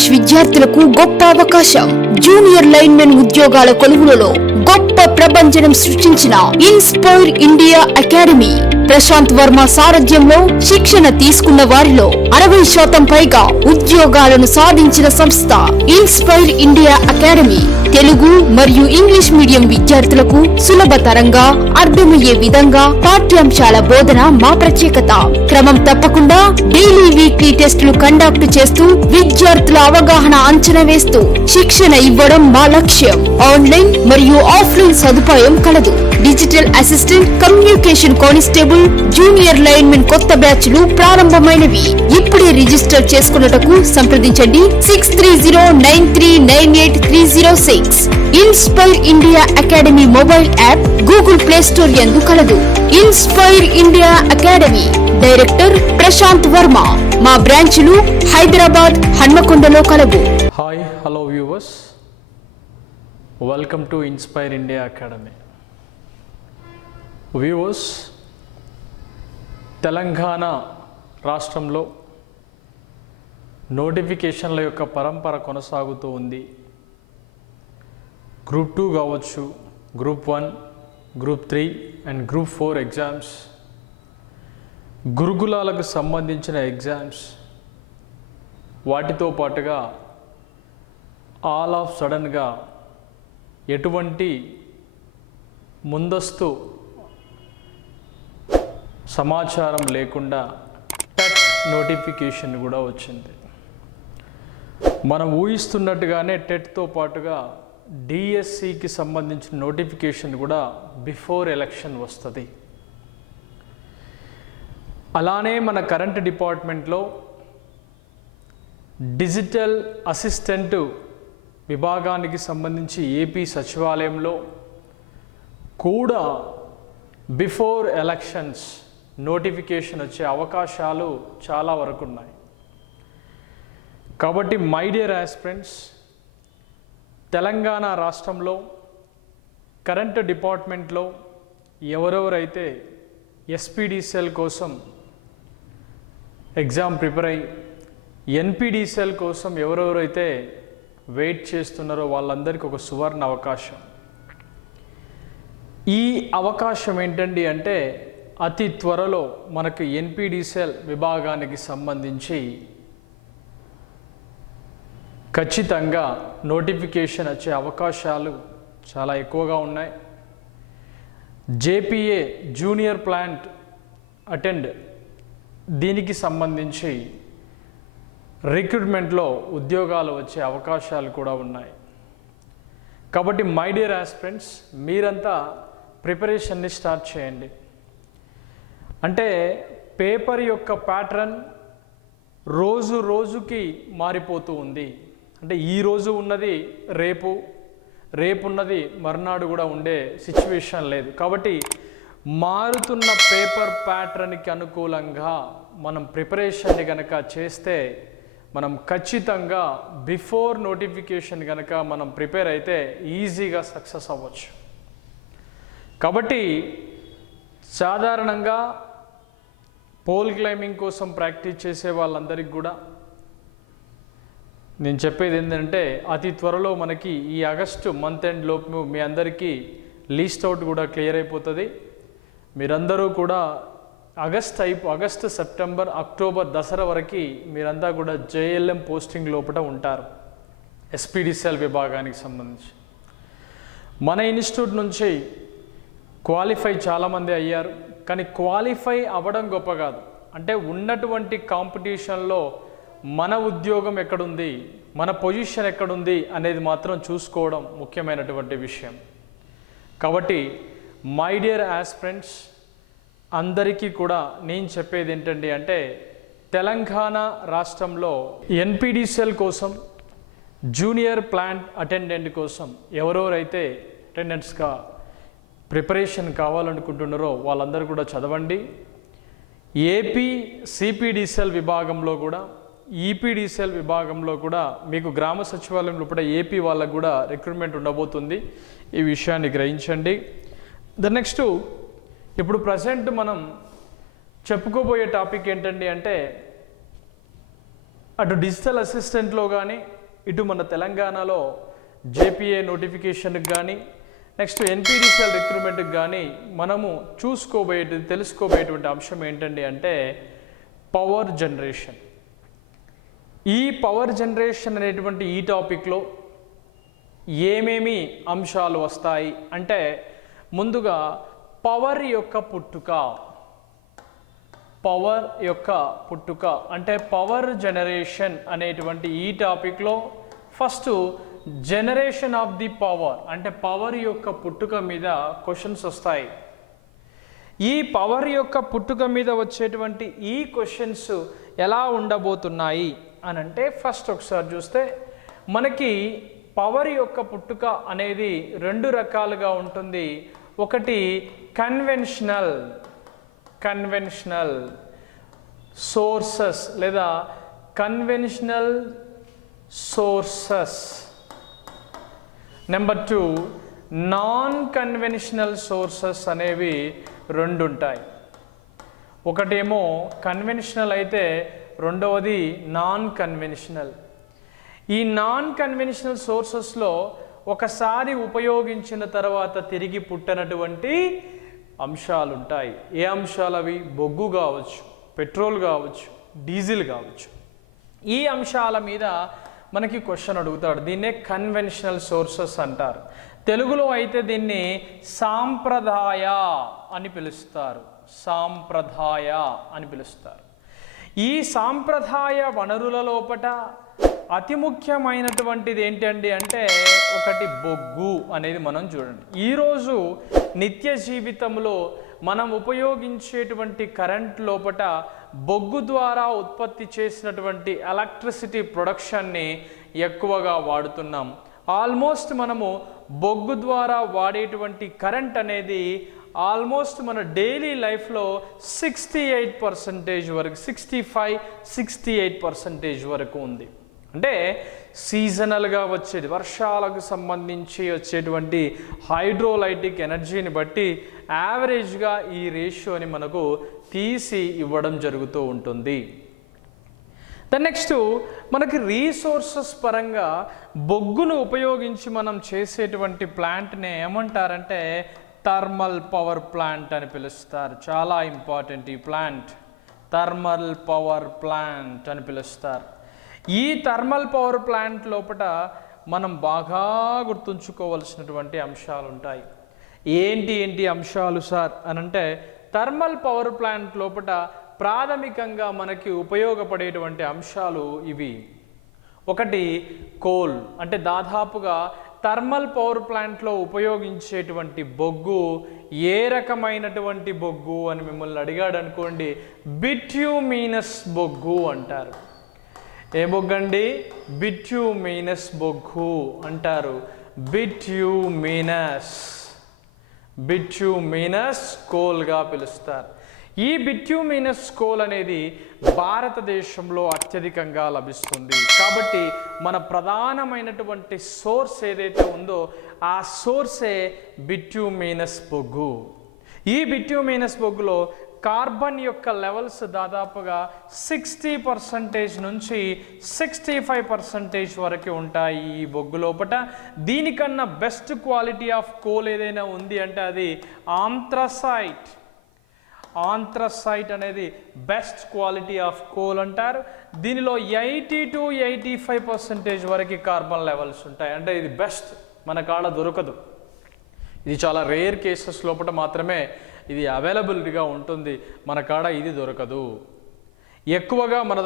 English విద్యార్థులకు గొప్ప అవకాశం. జూనియర్ లైన్మెన్ ఉద్యోగాల కొలువులలో గొప్ప ప్రభంజనం సృష్టించిన Inspire India Academy Prashant Varma సారథ్యంలో శిక్షణ తీసుకున్న వారిలో 60% పైగా ఉద్యోగాలను సాధించిన సంస్థ ఇన్స్పైర్ ఇండియా అకాడమీ. తెలుగు మరియు ఇంగ్లీష్ మీడియం విద్యార్థులకు సులభతరంగా అర్థమయ్యే విధంగా పాఠ్యాంశాల బోధన మా ప్రత్యేకత. క్రమం తప్పకుండా డైలీ వీక్లీ టెస్టులు కండక్ట్ చేస్తూ విద్యార్థుల అవగాహన అంచనా వేస్తూ శిక్షణ ఇవ్వడం మా లక్ష్యం. ఆన్లైన్ మరియు ఆఫ్లైన్ సదుపాయం కలదు. Digital assistant, communication constable, junior linemen కొత్త బ్యాచ్లు ప్రారంభమైనవి. ఇప్పుడే రిజిస్టర్ చేసుకున్నటకు సంప్రదించండి 6309398306. Inspire India academy mobile app Google play store యందు కలదు. ఇన్స్పైర్ ఇండియా అకాడమీ డైరెక్టర్ ప్రశాంత్ వర్మ. మా బ్రాంచ్లు హైదరాబాద్, హన్మకొండలో కలవు. Hi, hello viewers, welcome to inspire India academy. Viewers, Telangana రాష్ట్రంలో నోటిఫికేషన్ల యొక్క పరంపర కొనసాగుతూ ఉంది. గ్రూప్ 2 కావచ్చు, group 1, group 3 and group 4 exams, గురుకులాలకు సంబంధించిన ఎగ్జామ్స్, వాటితో పాటుగా ఆల్ ఆఫ్ సడన్గా ఎటువంటి ముందస్తు సమాచారం లేకుండా టెట్ నోటిఫికేషన్ కూడా వచ్చింది. మనం ఊహిస్తున్నట్టుగానే టెట్తో పాటుగా డిఎస్సికి సంబంధించిన నోటిఫికేషన్ కూడా బిఫోర్ ఎలక్షన్ వస్తుంది. అలానే మన కరెంట్ డిపార్ట్మెంట్లో డిజిటల్ అసిస్టెంట్ విభాగానికి సంబంధించి ఏపీ సచివాలయంలో కూడా బిఫోర్ ఎలక్షన్స్ నోటిఫికేషన్ వచ్చే అవకాశాలు చాలా వరకు ఉన్నాయి. కాబట్టి మై డియర్ ఆస్పిరెంట్స్, తెలంగాణ రాష్ట్రంలో కరెంట్ డిపార్ట్మెంట్లో ఎవరెవరైతే ఎస్పీడీసీఎల్ కోసం ఎగ్జామ్ ప్రిపేర్ అయ్యి ఎన్పీడీసీఎల్ కోసం ఎవరెవరైతే వెయిట్ చేస్తున్నారో వాళ్ళందరికీ ఒక సువర్ణ అవకాశం. ఈ అవకాశం ఏంటండి అంటే అతి త్వరలో మనకు ఎన్పీడీసీఎల్ విభాగానికి సంబంధించి ఖచ్చితంగా నోటిఫికేషన్ వచ్చే అవకాశాలు చాలా ఎక్కువగా ఉన్నాయి. జేపీఏ జూనియర్ ప్లాంట్ అటెండ్ దీనికి సంబంధించి రిక్రూట్మెంట్లో ఉద్యోగాలు వచ్చే అవకాశాలు కూడా ఉన్నాయి. కాబట్టి మై డియర్ ఆస్పిరెంట్స్, మీరంతా ప్రిపరేషన్ని స్టార్ట్ చేయండి. అంటే పేపర్ యొక్క ప్యాటర్న్ రోజు రోజుకి మారిపోతూ ఉంది. అంటే ఈరోజు ఉన్నది రేపు, రేపు ఉన్నది మర్నాడు కూడా ఉండే సిచ్యువేషన్ లేదు. కాబట్టి మారుతున్న పేపర్ ప్యాటర్న్కి అనుకూలంగా మనం ప్రిపరేషన్ని కనుక చేస్తే మనం ఖచ్చితంగా బిఫోర్ నోటిఫికేషన్ కనుక మనం ప్రిపేర్ అయితే ఈజీగా సక్సెస్ అవ్వచ్చు. కాబట్టి సాధారణంగా పోల్ క్లైంబింగ్ కోసం ప్రాక్టీస్ చేసే వాళ్ళందరికీ కూడా నేను చెప్పేది ఏంటంటే అతి త్వరలో మనకి ఈ ఆగస్టు మంత్ ఎండ్ లోపు మీ అందరికీ లీస్ట్ అవుట్ కూడా క్లియర్ అయిపోతుంది. మీరందరూ కూడా ఆగస్టు, సెప్టెంబర్, అక్టోబర్, దసరా వరకు మీరంతా కూడా జేఎల్ఎం పోస్టింగ్ లోపల ఉంటారు ఎస్పీడీసీఎల్ విభాగానికి సంబంధించి. మన ఇన్స్టిట్యూట్ నుంచి క్వాలిఫై చాలామంది అయ్యారు. కానీ క్వాలిఫై అవ్వడం గొప్ప కాదు. అంటే ఉన్నటువంటి కాంపిటీషన్లో మన ఉద్యోగం ఎక్కడుంది, మన పొజిషన్ ఎక్కడుంది అనేది మాత్రం చూసుకోవడం ముఖ్యమైనటువంటి విషయం. కాబట్టి మై డియర్ ఆస్పిరెంట్స్ అందరికీ కూడా నేను చెప్పేది ఏంటండి అంటే తెలంగాణ రాష్ట్రంలో ఎన్పీడీసీఎల్ కోసం, జూనియర్ ప్లాంట్ అటెండెంట్ కోసం ఎవరెవరైతే అటెండెంట్స్గా ప్రిపరేషన్ కావాలనుకుంటున్నారో వాళ్ళందరూ కూడా చదవండి. ఏపీ సిపిడిసిఎల్ విభాగంలో కూడా, ఈపీడీసీఎల్ విభాగంలో కూడా మీకు గ్రామ సచివాలయంలో కూడా ఏపీ వాళ్ళకు కూడా రిక్రూట్మెంట్ ఉండబోతుంది. ఈ విషయాన్ని గ్రహించండి. నెక్స్ట్ ఇప్పుడు ప్రజెంట్ మనం చెప్పుకోబోయే టాపిక్ ఏంటండి అంటే అటు డిజిటల్ అసిస్టెంట్లో కానీ, ఇటు మన తెలంగాణలో జేపీఏ నోటిఫికేషన్కి కానీ, నెక్స్ట్ ఎన్పీడీసీఎల్ రిక్రూట్మెంట్కి కానీ మనము తెలుసుకోబోయేటువంటి అంశం ఏంటండి అంటే పవర్ జనరేషన్. ఈ పవర్ జనరేషన్ అనేటువంటి ఈ టాపిక్లో ఏమేమి అంశాలు వస్తాయి అంటే, ముందుగా పవర్ యొక్క పుట్టుక అంటే పవర్ జనరేషన్ అనేటువంటి ఈ టాపిక్లో first generation of the power అంటే పవర్ యొక్క పుట్టుక మీద క్వశ్చన్స్ వస్తాయి. ఈ పవర్ యొక్క పుట్టుక మీద వచ్చేటువంటి ఈ క్వశ్చన్స్ ఎలా ఉండబోతున్నాయి అని అంటే, ఫస్ట్ ఒకసారి చూస్తే మనకి పవర్ యొక్క పుట్టుక అనేది రెండు రకాలుగా ఉంటుంది. ఒకటి కన్వెన్షనల్ సోర్సెస్ లేదా conventional sources. Number 2 non conventional sources అనేవి రెండు ఉంటాయి. ఒకటేమో కన్వెన్షనల్ అయితే రెండవది నాన్ కన్వెన్షనల్. ఈ నాన్ కన్వెన్షనల్ సోర్సెస్లో ఒకసారి ఉపయోగించిన తర్వాత తిరిగి పుట్టనటువంటి అంశాలు ఉంటాయి. ఏ అంశాలు అవి? బొగ్గు కావచ్చు, పెట్రోల్ కావచ్చు, డీజిల్ కావచ్చు. ఈ అంశాల మీద మనకి క్వశ్చన్ అడుగుతాడు. దీన్నే కన్వెన్షనల్ సోర్సెస్ అంటారు. తెలుగులో అయితే దీన్ని సాంప్రదాయ అని పిలుస్తారు. ఈ సాంప్రదాయ వనరుల లోపట అతి ముఖ్యమైనటువంటిది ఏంటండి అంటే ఒకటి బొగ్గు అనేది మనం చూడండి. ఈరోజు నిత్య జీవితంలో మనం ఉపయోగించేటువంటి కరెంట్ లోపట బొగ్గు ద్వారా ఉత్పత్తి చేసినటువంటి ఎలక్ట్రిసిటీ ప్రొడక్షన్ని ఎక్కువగా వాడుతున్నాం. ఆల్మోస్ట్ మనము బొగ్గు ద్వారా వాడేటువంటి కరెంట్ అనేది ఆల్మోస్ట్ మన డైలీ లైఫ్లో 68% వరకు 65-68% వరకు ఉంది. అంటే సీజనల్గా వచ్చేది వర్షాలకు సంబంధించి వచ్చేటువంటి హైడ్రోలైటిక్ ఎనర్జీని బట్టి యావరేజ్గా ఈ రేషియోని మనకు తీసి ఇవ్వడం జరుగుతూ ఉంటుంది. నెక్స్ట్ మనకి రీసోర్సెస్ పరంగా బొగ్గును ఉపయోగించి మనం చేసేటువంటి ప్లాంట్ని ఏమంటారంటే థర్మల్ పవర్ ప్లాంట్ అని పిలుస్తారు. చాలా ఇంపార్టెంట్ ఈ ప్లాంట్, థర్మల్ పవర్ ప్లాంట్ అని పిలుస్తారు. ఈ థర్మల్ పవర్ ప్లాంట్ లోపల మనం బాగా గుర్తుంచుకోవాల్సినటువంటి అంశాలు ఉంటాయి. ఏంటి అంశాలు సార్ అని అంటే, థర్మల్ పవర్ ప్లాంట్ లోపల ప్రాథమికంగా మనకి ఉపయోగపడేటువంటి అంశాలు ఇవి. ఒకటి కోల్, అంటే దాదాపుగా థర్మల్ పవర్ ప్లాంట్లో ఉపయోగించేటువంటి బొగ్గు ఏ రకమైనటువంటి బొగ్గు అని మిమ్మల్ని అడిగాడు అనుకోండి, బిట్యూమినస్ బొగ్గు అంటారు. ఏ బొగ్గు అండి? బిట్యూమినస్ బొగ్గు అంటారు. బిట్యూమినస్ కోల్గా పిలుస్తారు. ఈ బిట్యూమినస్ కోల్ అనేది భారతదేశంలో అత్యధికంగా లభిస్తుంది. కాబట్టి మన ప్రధానమైనటువంటి సోర్స్ ఏదైతే ఉందో ఆ సోర్సే బిట్యూమినస్ బొగ్గు. ఈ బిట్యూమినస్ బొగ్గులో కార్బన్ యొక్క లెవెల్స్ దాదాపుగా 60% నుంచి 65% వరకు ఉంటాయి ఈ బొగ్గు లోపట. దీనికన్నా బెస్ట్ క్వాలిటీ ఆఫ్ కోల్ ఏదైనా ఉంది అంటే అది ఆంథ్రసైట్ అనేది బెస్ట్ క్వాలిటీ ఆఫ్ కోల్ అంటారు. దీనిలో 80 to 85% వరకు కార్బన్ లెవెల్స్ ఉంటాయి. అంటే ఇది బెస్ట్, మన కాడ దొరకదు. ఇది చాలా రేర్ కేసెస్ లోపల మాత్రమే ఇది అవైలబిలిటీగా ఉంటుంది. మన కాడ ఇది దొరకదు. ఎక్కువగా మన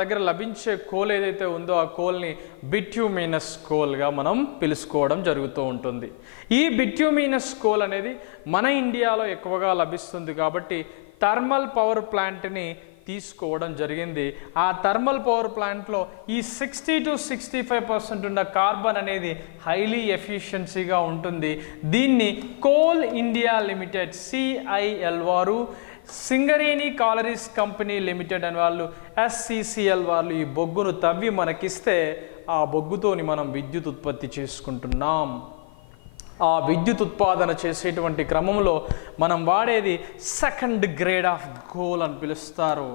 దగ్గర లభించే కోల్ ఏదైతే ఉందో ఆ కోల్ని బిట్యూమినస్ కోల్గా మనం పిలుచుకోవడం జరుగుతూ ఉంటుంది. ఈ బిట్యూమినస్ కోల్ అనేది మన ఇండియాలో ఎక్కువగా లభిస్తుంది కాబట్టి థర్మల్ పవర్ ప్లాంట్ని తీసుకోవడం జరిగింది. ఆ థర్మల్ పవర్ ప్లాంట్లో ఈ 60 to 65% ఉన్న కార్బన్ అనేది హైలీ ఎఫిషియన్సీగా ఉంటుంది. దీన్ని కోల్ ఇండియా లిమిటెడ్ CIL వారు, సింగరేణి కాలరీస్ కంపెనీ లిమిటెడ్ అని వాళ్ళు, SCCL వాళ్ళు ఈ బొగ్గును తవ్వి మనకిస్తే ఆ బొగ్గుతోని మనం విద్యుత్ ఉత్పత్తి చేసుకుంటున్నాం. ఆ విద్యుత్ ఉత్పాదన చేసేటువంటి క్రమంలో మనం వాడేది సెకండ్ గ్రేడ్ ఆఫ్ కోల్ అని పిలుస్తారు.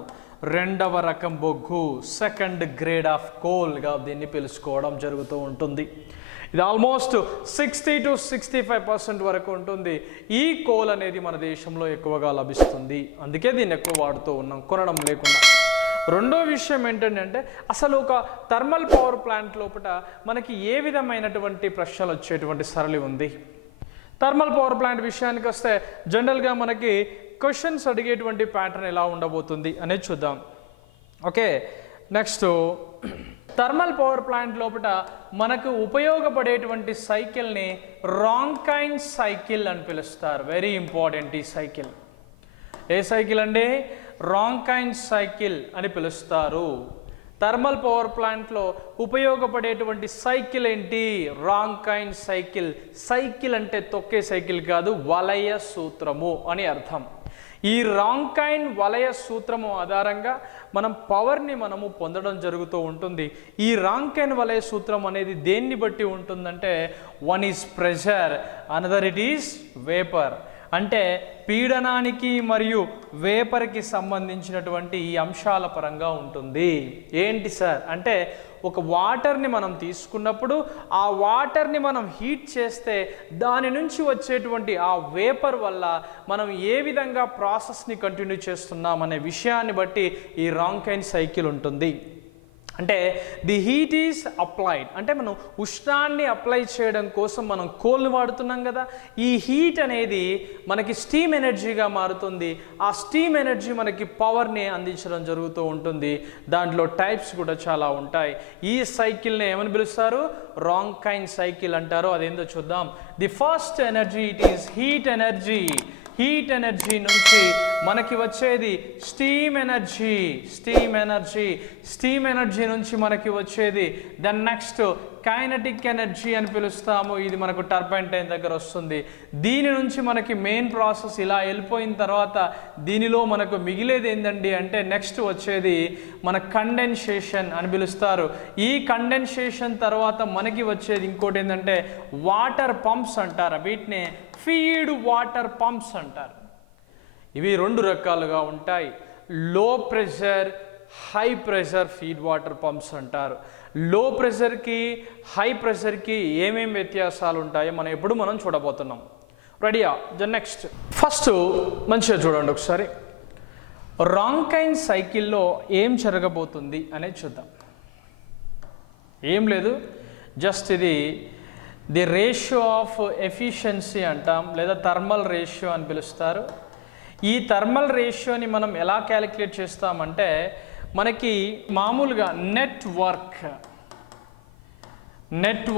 రెండవ రకం బొగ్గు, సెకండ్ గ్రేడ్ ఆఫ్ కోల్గా దీన్ని పిలుచుకోవడం జరుగుతూ ఉంటుంది. ఇది ఆల్మోస్ట్ 60-65% వరకు ఉంటుంది. ఈ కోల్ అనేది మన దేశంలో ఎక్కువగా లభిస్తుంది, అందుకే దీన్ని ఎక్కువ వాడుతూ ఉన్నాం కొనడం లేకుండా. రెండో విషయం ఏంటంటే అసలు ఒక థర్మల్ పవర్ ప్లాంట్ లోపల మనకి ఏ విధమైనటువంటి ప్రశ్నలు వచ్చేటువంటి సరళి ఉంది. థర్మల్ పవర్ ప్లాంట్ విషయానికి వస్తే జనరల్గా మనకి క్వశ్చన్స్ అడిగేటువంటి ప్యాటర్న్ ఎలా ఉండబోతుంది అనేది చూద్దాం. Okay, next thermal power plant లోపల మనకు ఉపయోగపడేటువంటి సైకిల్ని రాంకైన్ సైకిల్ అని పిలుస్తారు. వెరీ ఇంపార్టెంట్ ఈ సైకిల్. ఏ సైకిల్ అండి? రాంకైన్ సైకిల్ అని పిలుస్తారు. థర్మల్ పవర్ ప్లాంట్లో ఉపయోగపడేటువంటి సైకిల్ ఏంటి? Rankine cycle. సైకిల్ అంటే తొక్కే సైకిల్ కాదు, వలయ సూత్రము అని అర్థం. ఈ రాంకైన్ వలయ సూత్రము ఆధారంగా మనం పవర్ని మనము పొందడం జరుగుతూ ఉంటుంది. ఈ రాంకైన్ వలయ సూత్రం అనేది దేన్ని బట్టి ఉంటుందంటే, one is pressure, another it is vapour. అంటే పీడనానికి మరియు వేపర్కి సంబంధించినటువంటి ఈ అంశాల పరంగా ఉంటుంది. ఏంటి సార్ అంటే, ఒక వాటర్ని మనం తీసుకున్నప్పుడు ఆ వాటర్ని మనం హీట్ చేస్తే దాని నుంచి వచ్చేటువంటి ఆ వేపర్ వల్ల మనం ఏ విధంగా ప్రాసెస్ని కంటిన్యూ చేస్తున్నాం అనే విషయాన్ని బట్టి ఈ రాంకైన్ సైకిల్ ఉంటుంది. అంటే ది హీట్ ఈజ్ అప్లైడ్, అంటే మనం ఉష్ణాన్ని అప్లై చేయడం కోసం మనం కోల్ని వాడుతున్నాం కదా. ఈ హీట్ అనేది మనకి స్టీమ్ ఎనర్జీగా మారుతుంది. ఆ స్టీమ్ ఎనర్జీ మనకి పవర్ని అందించడం జరుగుతూ ఉంటుంది. దాంట్లో టైప్స్ కూడా చాలా ఉంటాయి. ఈ సైకిల్ని ఏమని పిలుస్తారు? రాంకైన్ సైకిల్ అంటారు. అదేందో చూద్దాం. The first energy it is heat energy. Heat energy నుంచి మనకి వచ్చేది స్టీమ్ ఎనర్జీ. స్టీమ్ ఎనర్జీ నుంచి మనకి వచ్చేది దెన్ నెక్స్ట్ కైనటిక్ ఎనర్జీ అని పిలుస్తాము. ఇది మనకు టర్బైన్ టైం దగ్గర వస్తుంది. దీని నుంచి మనకి మెయిన్ ప్రాసెస్ ఇలా వెళ్ళిపోయిన తర్వాత దీనిలో మనకు మిగిలేది ఏంటండి అంటే నెక్స్ట్ వచ్చేది మన కండెన్సేషన్ అని పిలుస్తారు. ఈ కండెన్సేషన్ తర్వాత మనకి వచ్చేది ఇంకోటి ఏంటంటే వాటర్ పంప్స్ అంటారు. వీటిని ఫీడ్ వాటర్ పంప్స్ అంటారు. ఇవి రెండు రకాలుగా ఉంటాయి. లో pressure, high pressure feed water pumps అంటారు. లో ప్రెషర్కి హై ప్రెషర్కి ఏమేమి వ్యత్యాసాలు ఉంటాయో మనం చూడబోతున్నాం. రెడీయా? నెక్స్ట్ ఫస్ట్ మంచిగా చూడండి ఒకసారి. రాంకైన్ సైకిల్లో ఏం జరగబోతుంది అనేది చూద్దాం. ఏం లేదు, జస్ట్ ఇది ది రేషియో ఆఫ్ ఎఫిషియన్సీ అంటాం, లేదా థర్మల్ రేషియో అని పిలుస్తారు. ఈ థర్మల్ రేషియోని మనం ఎలా క్యాలిక్యులేట్ చేస్తామంటే, మనకి మామూలుగా net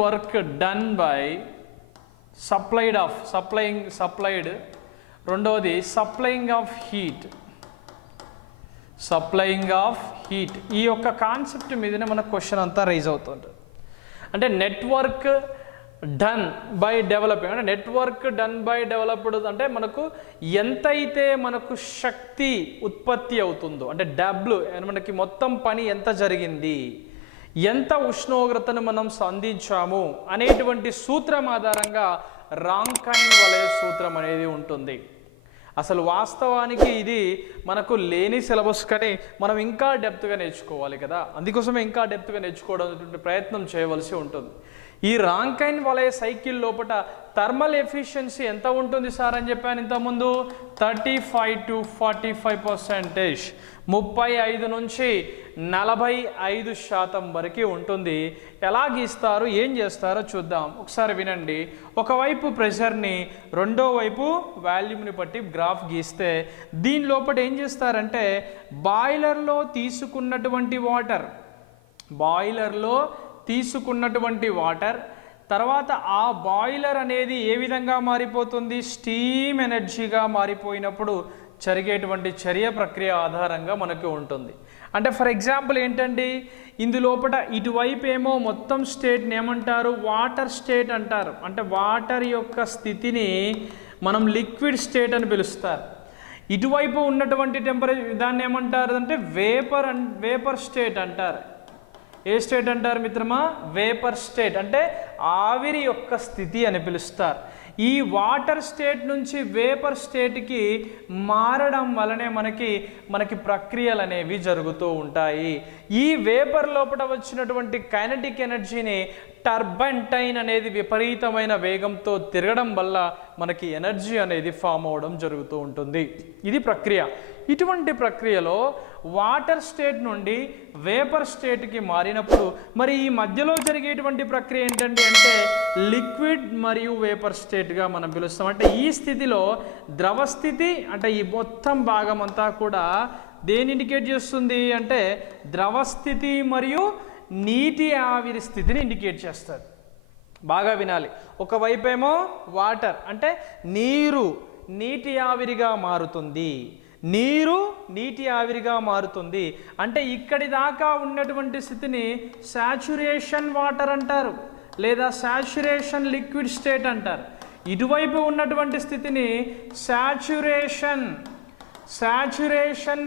work done by supplied, రెండవది సప్లయింగ్ ఆఫ్ హీట్. ఈ యొక్క కాన్సెప్ట్ మీదనే మన క్వశ్చన్ అంతా రైజ్ అవుతుంటుంది. అంటే నెట్వర్క్ డన్ బై డెవలపింగ్, అంటే నెట్వర్క్ డన్ బై డెవలప్డ్ అంటే మనకు ఎంతైతే మనకు శక్తి ఉత్పత్తి అవుతుందో, అంటే డబ్ల్యూ మనకి మొత్తం పని ఎంత జరిగింది, ఎంత ఉష్ణోగ్రతను మనం సంధించాము అనేటువంటి సూత్రం ఆధారంగా రాంకైన్ వలయ సూత్రం అనేది ఉంటుంది. అసలు వాస్తవానికి ఇది మనకు లేని సిలబస్ కానీ మనం ఇంకా డెప్త్గా నేర్చుకోవాలి కదా. అందుకోసమే ఇంకా డెప్త్గా నేర్చుకోవడం ప్రయత్నం చేయవలసి ఉంటుంది. ఈ రాంకైన్ వలయ సైకిల్ లోపల థర్మల్ ఎఫిషియన్సీ ఎంత ఉంటుంది సార్ అని చెప్పాను ఇంతకుముందు? 35-45%, 35 నుంచి 45% వరకు ఉంటుంది. ఎలా గీస్తారు, ఏం చేస్తారో చూద్దాం. ఒకసారి వినండి. ఒకవైపు ప్రెషర్ని, రెండో వైపు వాల్యూమ్ని బట్టి గ్రాఫ్ గీస్తే దీని లోపల ఏం చేస్తారంటే బాయిలర్లో తీసుకున్నటువంటి వాటర్ తర్వాత ఆ బాయిలర్ అనేది ఏ విధంగా మారిపోతుంది? స్టీమ్ ఎనర్జీగా మారిపోయినప్పుడు జరిగేటువంటి చర్య ప్రక్రియ ఆధారంగా మనకు ఉంటుంది. అంటే ఫర్ ఎగ్జాంపుల్ ఏంటండి, ఇందులోపట ఇటువైపు ఏమో మొత్తం స్టేట్ని ఏమంటారు? వాటర్ స్టేట్ అంటారు. అంటే వాటర్ యొక్క స్థితిని మనం లిక్విడ్ స్టేట్ అని పిలుస్తారు. ఇటువైపు ఉన్నటువంటి టెంపరేచర్ దాన్ని ఏమంటారు అంటే వేపర్ స్టేట్ అంటారు. ఏ స్టేట్ అంటారు మిత్రమా? వేపర్ స్టేట్, అంటే ఆవిరి యొక్క స్థితి అని పిలుస్తారు. ఈ వాటర్ స్టేట్ నుంచి వేపర్ స్టేట్కి మారడం వలనే మనకి ప్రక్రియలు అనేవి జరుగుతూ ఉంటాయి. ఈ వేపర్ లోపల వచ్చినటువంటి కైనెటిక్ ఎనర్జీని టర్బైన్ అనేది విపరీతమైన వేగంతో తిరగడం వల్ల మనకి ఎనర్జీ అనేది ఫామ్ అవడం జరుగుతూ ఉంటుంది. ఇది ప్రక్రియ. ఇటువంటి ప్రక్రియలో వాటర్ స్టేట్ నుండి వేపర్ స్టేట్కి మారినప్పుడు మరి ఈ మధ్యలో జరిగేటువంటి ప్రక్రియ ఏంటంటే లిక్విడ్ మరియు వేపర్ స్టేట్గా మనం పిలుస్తాం. అంటే ఈ స్థితిలో ద్రవ స్థితి అంటే ఈ మొత్తం భాగం అంతా కూడా దేని ఇండికేట్ చేస్తుంది అంటే ద్రవ స్థితి మరియు నీటి ఆవిరి స్థితిని ఇండికేట్ చేస్తుంది. బాగా వినాలి. ఒకవైపేమో వాటర్ అంటే నీరు నీటి ఆవిరిగా మారుతుంది, నీరు నీటి ఆవిరిగా మారుతుంది. అంటే ఇక్కడి దాకా ఉన్నటువంటి స్థితిని సాచురేషన్ వాటర్ అంటారు లేదా సాచురేషన్ లిక్విడ్ స్టేట్ అంటారు. ఇటువైపు ఉన్నటువంటి స్థితిని సాచురేషన్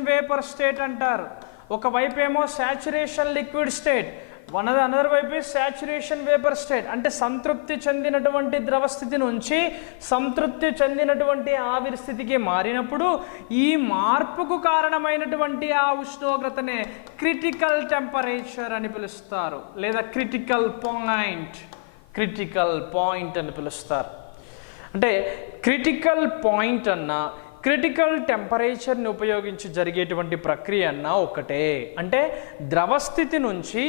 వేపర్ స్టేట్ అంటారు. ఒకవైపేమో సాచురేషన్ లిక్విడ్ స్టేట్, అనదర్ వైపు సాచురేషన్ వేపర్ స్టేట్. అంటే సంతృప్తి చెందినటువంటి ద్రవ స్థితి నుంచి సంతృప్తి చెందినటువంటి ఆవిరి స్థితికి మారినప్పుడు ఈ మార్పుకు కారణమైనటువంటి ఆ ఉష్ణోగ్రతనే క్రిటికల్ టెంపరేచర్ అని పిలుస్తారు లేదా క్రిటికల్ పాయింట్ అని పిలుస్తారు. అంటే క్రిటికల్ పాయింట్ అన్నా క్రిటికల్ టెంపరేచర్ని ఉపయోగించి జరిగేటువంటి ప్రక్రియ అన్నా ఒకటే. అంటే ద్రవస్థితి నుంచి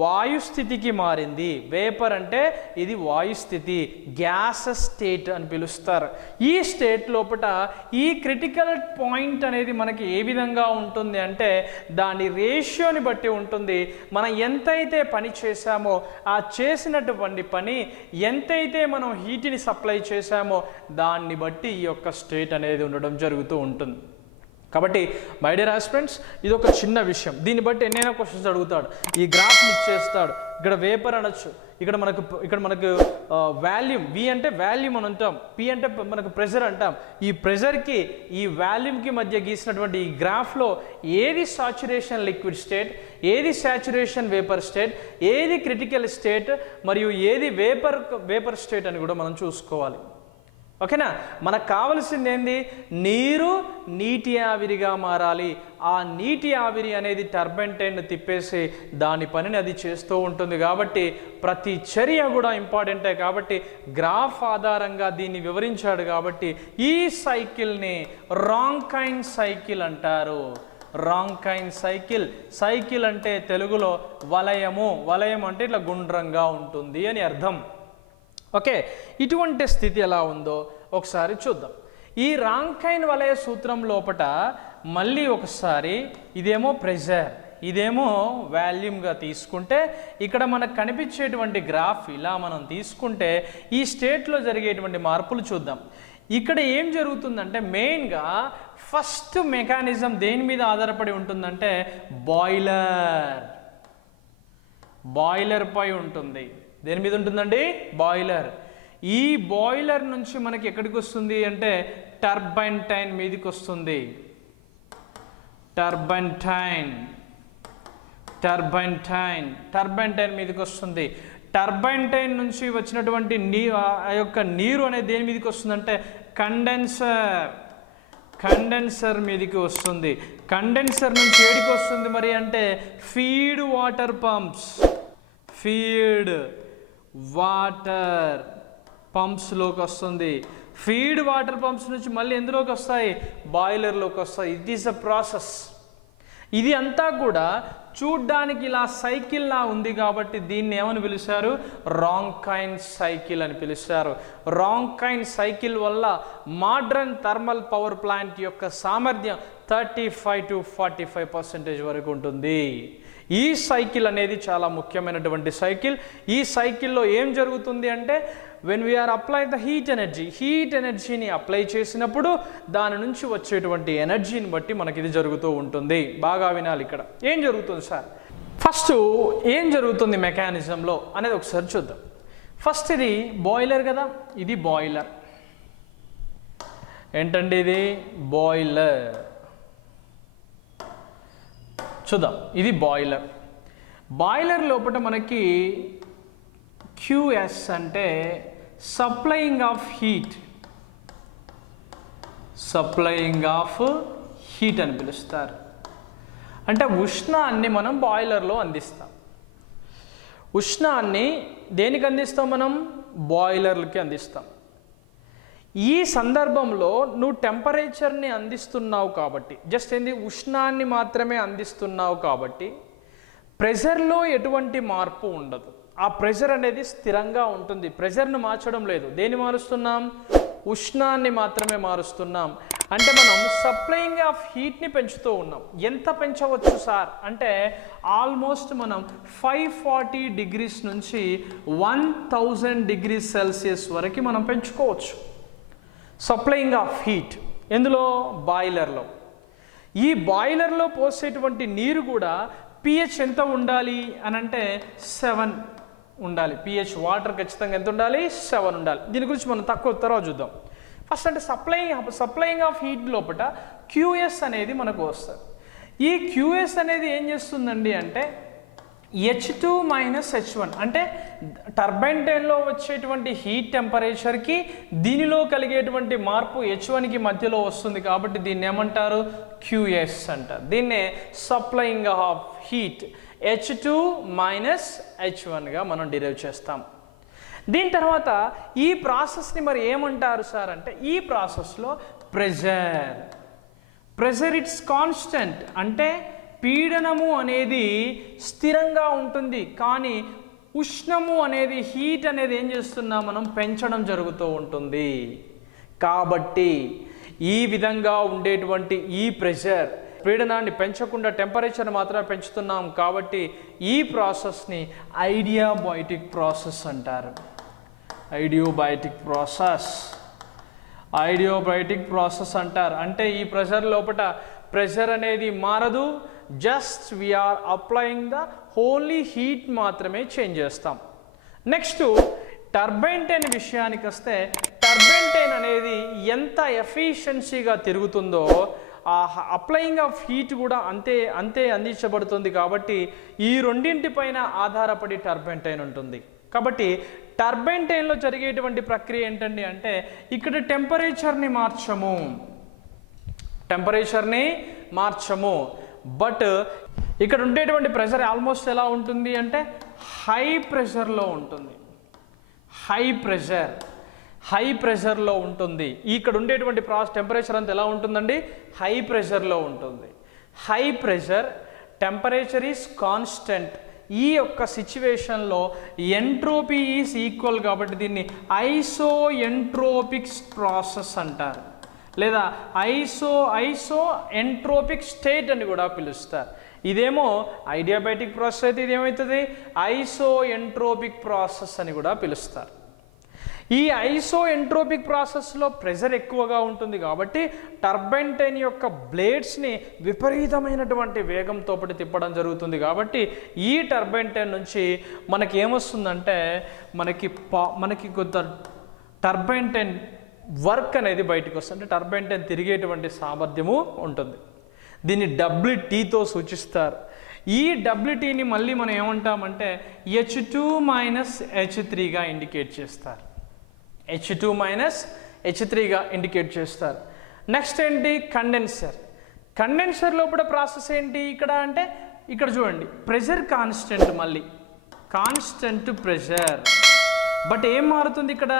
వాయుస్థితికి మారింది. వేపర్ అంటే ఇది వాయుస్థితి, గ్యాస్ స్టేట్ అని పిలుస్తారు. ఈ స్టేట్ లోపల ఈ క్రిటికల్ పాయింట్ అనేది మనకి ఏ విధంగా ఉంటుంది అంటే దాని రేషియోని బట్టి ఉంటుంది. మనం ఎంతైతే పని చేశామో ఆ చేసినటువంటి పని ఎంతైతే మనం హీట్ని సప్లై చేశామో దాన్ని బట్టి ఈ యొక్క స్టేట్ అనేది ఉండడం జరుగుతూ ఉంటుంది. కాబట్టి మై డియర్ ఆస్పిరెంట్స్, ఇది ఒక చిన్న విషయం. దీన్ని బట్టి ఎన్నైనా క్వశ్చన్స్ అడుగుతాడు. ఈ గ్రాఫ్ని ఇచ్చేస్తాడు. ఇక్కడ వేపర్ అనొచ్చు, ఇక్కడ మనకు వాల్యూమ్, వి అంటే వాల్యూమ్ అని అంటాం, పి అంటే మనకు ప్రెషర్ అంటాం. ఈ ప్రెషర్కి ఈ వాల్యూమ్కి మధ్య గీసినటువంటి ఈ గ్రాఫ్లో ఏది సాచురేషన్ లిక్విడ్ స్టేట్, ఏది సాచురేషన్ వేపర్ స్టేట్, ఏది క్రిటికల్ స్టేట్ మరియు ఏది వేపర్ స్టేట్ అని కూడా మనం చూసుకోవాలి. ఓకేనా? మనకు కావలసింది ఏంది? నీరు నీటి ఆవిరిగా మారాలి. ఆ నీటి ఆవిరి అనేది టర్బైన్ తిప్పేసి దాని పనిని అది చేస్తూ ఉంటుంది. కాబట్టి ప్రతి చర్య కూడా ఇంపార్టెంటే. కాబట్టి గ్రాఫ్ ఆధారంగా దీన్ని వివరించాడు. కాబట్టి ఈ సైకిల్ని రాంకైన్ సైకిల్ అంటారు. రాంకైన్ సైకిల్ అంటే తెలుగులో వలయం అంటే ఇట్లా గుండ్రంగా ఉంటుంది అని అర్థం. ఓకే, ఇటువంటి స్థితి ఎలా ఉందో ఒకసారి చూద్దాం. ఈ రాంకైన్ వలయ సూత్రం లోపట మళ్ళీ ఒకసారి ఇదేమో ప్రెషర్, ఇదేమో వాల్యూమ్గా తీసుకుంటే ఇక్కడ మనకు కనిపించేటువంటి గ్రాఫ్ ఇలా మనం తీసుకుంటే ఈ స్టేట్లో జరిగేటువంటి మార్పులు చూద్దాం. ఇక్కడ ఏం జరుగుతుందంటే మెయిన్గా ఫస్ట్ మెకానిజం దేని మీద ఆధారపడి ఉంటుందంటే బాయిలర్ పై ఉంటుంది. దేని మీద ఉంటుందండి? బాయిలర్. ఈ బాయిలర్ నుంచి మనకి ఎక్కడికి వస్తుంది అంటే టర్బైన్ మీదకి వస్తుంది. టర్బైన్ మీదకి వస్తుంది. టర్బైన్ నుంచి వచ్చినటువంటి ఆ యొక్క నీరు అనేది దేని మీదకి వస్తుందంటే కండెన్సర్ మీదకి వస్తుంది. కండెన్సర్ నుంచి ఏడికి వస్తుంది మరి అంటే ఫీడ్ వాటర్ పంప్స్లోకి వస్తుంది. ఫీడ్ వాటర్ పంప్స్ నుంచి మళ్ళీ ఎందులోకి వస్తాయి? బాయిలర్లోకి వస్తాయి. It is a process. ఇది అంతా కూడా చూడ్డానికి ఇలా సైకిల్లా ఉంది కాబట్టి దీన్ని ఏమని పిలుస్తారు? రాంకైన్ సైకిల్ అని పిలుస్తారు. రాంకైన్ సైకిల్ వల్ల మోడ్రన్ థర్మల్ పవర్ ప్లాంట్ యొక్క సామర్థ్యం 35 to 45% వరకు ఉంటుంది. ఈ సైకిల్ అనేది చాలా ముఖ్యమైనటువంటి సైకిల్. ఈ సైకిల్లో ఏం జరుగుతుంది అంటే when we are apply the heat ఎనర్జీని అప్లై చేసినప్పుడు దాని నుంచి వచ్చేటువంటి ఎనర్జీని బట్టి మనకి ఇది జరుగుతూ ఉంటుంది. బాగా వినాలి. ఇక్కడ ఏం జరుగుతుంది సార్? ఫస్ట్ ఏం జరుగుతుంది మెకానిజంలో అనేది ఒకసారి చూద్దాం. ఫస్ట్ ఇది బాయిలర్ కదా, ఇది బాయిలర్. ఏంటండి ఇది? బాయిలర్. చూద్దాం. ఇది బాయిలర్ లోపల మనకి QS అంటే సప్లయింగ్ ఆఫ్ హీట్ అని పిలుస్తారు. అంటే ఉష్ణాన్ని మనం బాయిలర్లో అందిస్తాం. ఉష్ణాన్ని దేనికి అందిస్తాం? మనం బాయిలర్లకి అందిస్తాం. ఈ సందర్భంలో నువ్వు టెంపరేచర్ని అందిస్తున్నావు కాబట్టి, జస్ట్ ఉష్ణాన్ని మాత్రమే అందిస్తున్నావు కాబట్టి ప్రెషర్లో ఎటువంటి మార్పు ఉండదు. ఆ ప్రెషర్ అనేది స్థిరంగా ఉంటుంది. ప్రెషర్ను మార్చడం లేదు. దేన్ని మారుస్తున్నాం? ఉష్ణాన్ని మాత్రమే మారుస్తున్నాం. అంటే మనం సప్లయింగ్ ఆఫ్ హీట్ని పెంచుతూ ఉన్నాం. ఎంత పెంచవచ్చు సార్ అంటే ఆల్మోస్ట్ మనం 540 డిగ్రీస్ నుంచి 1000 డిగ్రీస్ సెల్సియస్ వరకు మనం పెంచుకోవచ్చు సప్లయింగ్ ఆఫ్ హీట్. ఎందులో? బాయిలర్లో. ఈ బాయిలర్లో పోసేటువంటి నీరు కూడా pH ఎంత ఉండాలి అని అంటే 7 ఉండాలి. pH వాటర్ ఖచ్చితంగా ఎంత ఉండాలి? 7 ఉండాలి. దీని గురించి మనం తర్వాత చూద్దాం. ఫస్ట్ అంటే సప్లయింగ్ ఆఫ్ హీట్ లోపల QS అనేది మనకు వస్తుంది. ఈ QS అనేది ఏం చేస్తుందండి అంటే H2 మైనస్ H1 అంటే టర్బైన్ టైన్లో వచ్చేటువంటి హీట్ టెంపరేచర్కి దీనిలో కలిగేటువంటి మార్పు H1కి మధ్యలో వస్తుంది కాబట్టి దీన్ని ఏమంటారు? QS అంటారు. దీన్నే supplying of heat H2 minus H1గా మనం డిరైవ్ చేస్తాం. దీని తర్వాత ఈ ప్రాసెస్ని మరి ఏమంటారు సార్ అంటే ఈ ప్రాసెస్లో ప్రెషర్ ఇట్స్ కాన్స్టెంట్ అంటే పీడనము అనేది స్థిరంగా ఉంటుంది, కానీ ఉష్ణము అనేది హీట్ అనేది ఏం చేస్తున్నాం మనం పెంచడం జరుగుతూ ఉంటుంది. కాబట్టి ఈ విధంగా ఉండేటువంటి ఈ ప్రెషర్ పీడనాన్ని పెంచకుండా టెంపరేచర్ మాత్రమే పెంచుతున్నాం కాబట్టి ఈ ప్రాసెస్ని ఐడియాబయాటిక్ ప్రాసెస్ అంటారు. ఐడియోబయాటిక్ ప్రాసెస్ అంటారు. అంటే ఈ ప్రెషర్ లోపల ప్రెషర్ అనేది మారదు, just we are applying the only heat మాత్రమే చేంజ్ చేస్తాం. నెక్స్ట్ టర్బైన్ టైన్ విషయానికి వస్తే టర్బైన్ టైన్ అనేది ఎంత ఎఫిషియన్సీగా తిరుగుతుందో ఆ అప్లయింగ్ ఆఫ్ హీట్ కూడా అంతే అందించబడుతుంది. కాబట్టి ఈ రెండింటిపైన ఆధారపడి టర్బైన్ టైన్ ఉంటుంది. కాబట్టి టర్బైన్ టైన్లో జరిగేటువంటి ప్రక్రియ ఏంటండి అంటే ఇక్కడ టెంపరేచర్ని మార్చము బట్ ఇక్కడ ఉండేటువంటి ప్రెషర్ ఆల్మోస్ట్ ఎలా ఉంటుంది అంటే హై ప్రెషర్లో ఉంటుంది. హై ప్రెషర్లో ఉంటుంది. ఇక్కడ ఉండేటువంటి టెంపరేచర్ అంతా ఎలా ఉంటుందండి? హై ప్రెషర్లో ఉంటుంది. High pressure temperature is constant. ఈ యొక్క సిచ్యువేషన్లో ఎంట్రోపీ ఈజ్ ఈక్వల్ కాబట్టి దీన్ని ఐసో ఎంట్రోపిక్ ప్రాసెస్ అంటారు, లేదా ఐసో ఎంట్రోపిక్ స్టేట్ అని కూడా పిలుస్తారు. ఇదేమో ఐడియాబయాటిక్ ప్రాసెస్ అయితే ఇదేమవుతుంది? ఐసో ఎంట్రోపిక్ ప్రాసెస్ అని కూడా పిలుస్తారు. ఈ ఐసో ఎంట్రోపిక్ ప్రాసెస్లో ప్రెషర్ ఎక్కువగా ఉంటుంది కాబట్టి టర్బైన్ టైన్ యొక్క బ్లేడ్స్ని విపరీతమైనటువంటి వేగంతో తిప్పడం జరుగుతుంది. కాబట్టి ఈ టర్బైన్ టైన్ నుంచి మనకి ఏమొస్తుందంటే మనకి కొంత టర్బైన్ టైన్ వర్క్ అనేది బయటకు వస్తుంది. అంటే టర్బైన్ టైన్ తిరిగేటువంటి సామర్థ్యము ఉంటుంది. దీన్ని WTతో సూచిస్తారు. ఈ WTని మళ్ళీ మనం ఏమంటామంటే H2 మైనస్ H3గా ఇండికేట్ చేస్తారు. H2 మైనస్ H3గా ఇండికేట్ చేస్తారు. నెక్స్ట్ ఏంటి? కండెన్సర్ లోపల ప్రాసెస్ ఏంటి ఇక్కడ అంటే ఇక్కడ చూడండి ప్రెషర్ కాన్స్టెంట్, మళ్ళీ కాన్స్టెంట్ ప్రెషర్, బట్ ఏం మారుతుంది ఇక్కడ?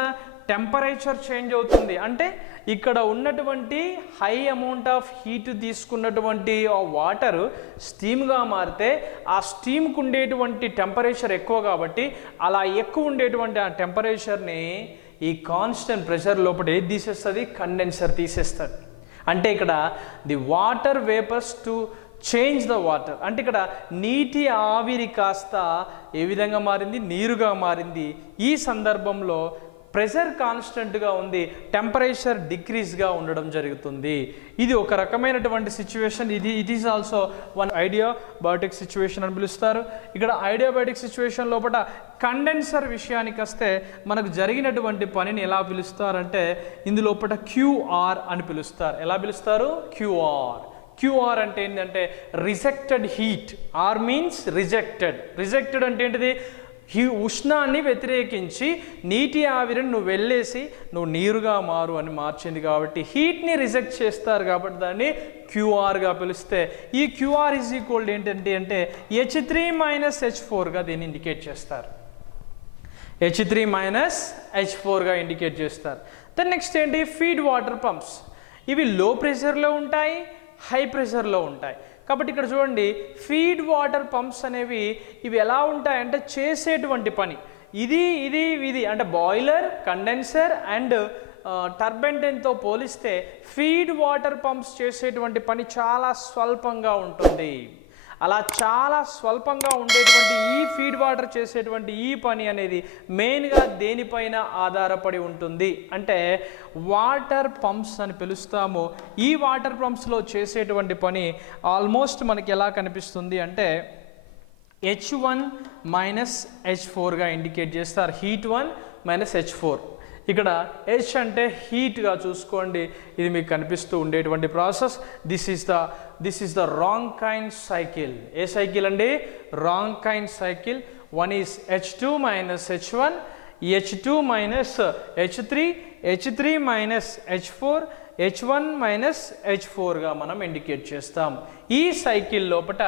టెంపరేచర్ చేంజ్ అవుతుంది. అంటే ఇక్కడ ఉన్నటువంటి హై అమౌంట్ ఆఫ్ హీట్ తీసుకున్నటువంటి ఆ వాటర్ స్టీమ్గా మారితే ఆ స్టీమ్కి ఉండేటువంటి టెంపరేచర్ ఎక్కువ కాబట్టి అలా ఎక్కువ ఉండేటువంటి ఆ టెంపరేచర్ని ఈ కాన్స్టెంట్ ప్రెషర్ లోపల ఏది తీసేస్తుంది? కండెన్సర్ తీసేస్తుంది. అంటే ఇక్కడ the water vapours to change the water అంటే ఇక్కడ నీటి ఆవిరి కాస్త ఏ విధంగా మారింది? నీరుగా మారింది. ఈ సందర్భంలో ప్రెషర్ కాన్స్టెంట్గా ఉంది, టెంపరేచర్ డిక్రీజ్గా ఉండడం జరుగుతుంది. ఇది ఒక రకమైనటువంటి situation. It is also one adiabatic situation అని పిలుస్తారు. ఇక్కడ ఐడియాబయాటిక్ సిచ్యువేషన్ లోపల కండెన్సర్ విషయానికి వస్తే మనకు జరిగినటువంటి పనిని ఎలా పిలుస్తారంటే ఇందులోపల QR అని పిలుస్తారు. ఎలా పిలుస్తారు? QR అంటే ఏంటంటే rejected heat. R means rejected అంటే ఏంటిది? ఈ ఉష్ణాన్ని వ్యతిరేకించి నీటి ఆవిరిని నువ్వు వెళ్ళేసి నువ్వు నీరుగా మారు అని మార్చింది కాబట్టి హీట్ని రిజెక్ట్ చేస్తారు కాబట్టి దాన్ని క్యూఆర్గా పిలిస్తే ఈ క్యూఆర్ ఈజ్ ఈక్వల్ ఏంటంటే అంటే H3 - H4గా దీన్ని ఇండికేట్ చేస్తారు. H3 - H4గా ఇండికేట్ చేస్తారు. దెన్ నెక్స్ట్ ఏంటి ఫీడ్ వాటర్ పంప్స్. ఇవి లో ప్రెషర్లో ఉంటాయి, హై ప్రెషర్లో ఉంటాయి. కాబట్టి ఇక్కడ చూడండి ఫీడ్ వాటర్ పంప్స్ అనేవి ఇవి ఎలా ఉంటాయంటే చేసేటువంటి పని ఇది అంటే బాయిలర్, కండెన్సర్ అండ్ టర్బైన్తో పోలిస్తే ఫీడ్ వాటర్ పంప్స్ చేసేటువంటి పని చాలా స్వల్పంగా ఉంటుంది. అలా చాలా స్వల్పంగా ఉండేటువంటి ఈ ఫీడ్ వాటర్ చేసేటువంటి ఈ పని అనేది మెయిన్గా దేనిపైన ఆధారపడి ఉంటుంది అంటే వాటర్ పంప్స్ అని పిలుస్తాము. ఈ వాటర్ పంప్స్లో చేసేటువంటి పని ఆల్మోస్ట్ మనకి ఎలా కనిపిస్తుంది అంటే H1 - H4గా ఇండికేట్ చేస్తారు. Heat 1 - H4. ఇక్కడ H అంటే హీట్గా చూసుకోండి, ఇది మీకు కనిపిస్తూ ఉండేటువంటి process. This is the Rankine cycle. ఏ సైకిల్ అండి? Rankine cycle. 1 is H2 - H1, H2 - H3, H3 - H4, H1 - H4గా మనం ఇండికేట్ చేస్తాం. ఈ సైకిల్ లోపల